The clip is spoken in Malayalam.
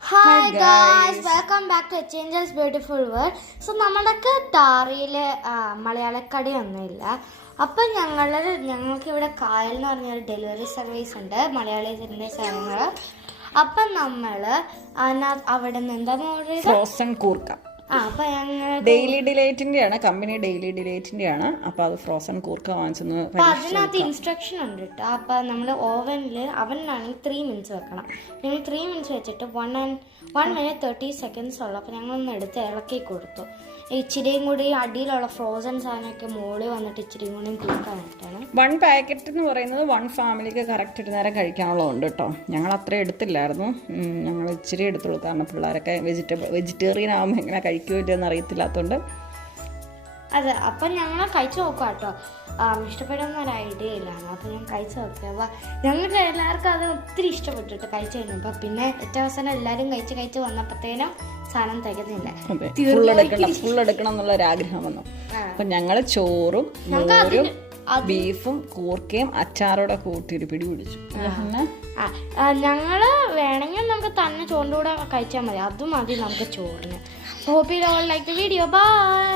Hi guys welcome back to changes beautiful world so നമ്മുടെയൊക്കെ താറിയിൽ മലയാളക്കടി ഒന്നുമില്ല. അപ്പം ഞങ്ങൾ ഞങ്ങൾക്ക് ഇവിടെ കായൽ എന്ന് പറഞ്ഞൊരു ഡെലിവറി സർവീസ് ഉണ്ട്. മലയാളീസിന്റെ സാധനങ്ങൾ അപ്പം നമ്മൾ അവിടെ നിന്ന് എന്താ ഓർഡർ ചെയ്തത് ഫ്രോസൺ കൂർക്ക ഡെയിലി ഡിലേറ്റിന്റെ ആണ് കമ്പനി ഡെയിലി ഡിലേറ്റിന്റെ ആണ് അപ്പൊ അത് ഫ്രോസൺ കൂർക്ക വാങ്ങിച്ചെന്ന് അതിനകത്ത് ഇൻസ്ട്രക്ഷൻ ഉണ്ട് കേട്ടോ അപ്പൊ നമ്മൾ ഓവനിൽ അവനിലാണെങ്കിൽ ത്രീ മിനിറ്റ്സ് വെക്കണം. ഞങ്ങൾ ത്രീ മിനിറ്റ്സ് വെച്ചിട്ട് one and one minute thirty seconds ഉള്ളു. അപ്പൊ ഞങ്ങളൊന്ന് എടുത്ത് ഇളക്കി കൊടുത്തു. ഇച്ചിരിയും കൂടി അടിയിലുള്ള ഫ്രോസൺ സാധനമൊക്കെ മുകളിൽ വന്നിട്ട് ഇച്ചിരിയും കൂടി തൂക്കാനായിട്ടാണ് വൺ പാക്കറ്റ് എന്ന് പറയുന്നത് വൺ ഫാമിലിക്ക് കറക്റ്റ് ഒരു നേരം കഴിക്കാനുള്ളതുണ്ട് കേട്ടോ. ഞങ്ങൾ അത്ര എടുത്തില്ലായിരുന്നു. ഞങ്ങൾ ഇച്ചിരി എടുത്തുള്ളൂ. കാരണം പിള്ളേരൊക്കെ വെജിറ്റബിൾ വെജിറ്റേറിയൻ ആകുമ്പോൾ എങ്ങനെ കഴിക്കുമോ ഇല്ലെന്ന് അറിയത്തില്ലാത്തതുകൊണ്ട് അതെ അപ്പം ഞങ്ങൾ കഴിച്ചു നോക്കാം കേട്ടോ. ഇഷ്ടപ്പെടുന്ന ഒരു ഐഡിയ ഇല്ലായിരുന്നു അപ്പം ഞാൻ കഴിച്ചു നോക്കാം. അപ്പോൾ ഞങ്ങൾക്ക് എല്ലാവർക്കും അത് ഒത്തിരി ഇഷ്ടപ്പെട്ടിട്ട് കഴിച്ചു കഴിഞ്ഞപ്പോൾ പിന്നെ ഏറ്റവും അവസാനം എല്ലാവരും കഴിച്ച് കഴിച്ച് വന്നപ്പോഴത്തേനും സാധനം തികഞ്ഞില്ല. ഫുൾ എടുക്കണം ഫുൾ എടുക്കണം എന്നുള്ള ഒരു ആഗ്രഹം വന്നു. അപ്പം ഞങ്ങൾ ചോറും ബീഫും കൂർക്കയും അച്ചാറോടെ കൂട്ടിയൊരു പിടി പിടിച്ചു. ഞങ്ങൾ വേണമെങ്കിൽ നമുക്ക് തന്നെ ചോറിന്റെ കൂടെ കഴിച്ചാൽ മതി. അതും മതി നമുക്ക് ചോറിന്. Hope you all like the video bye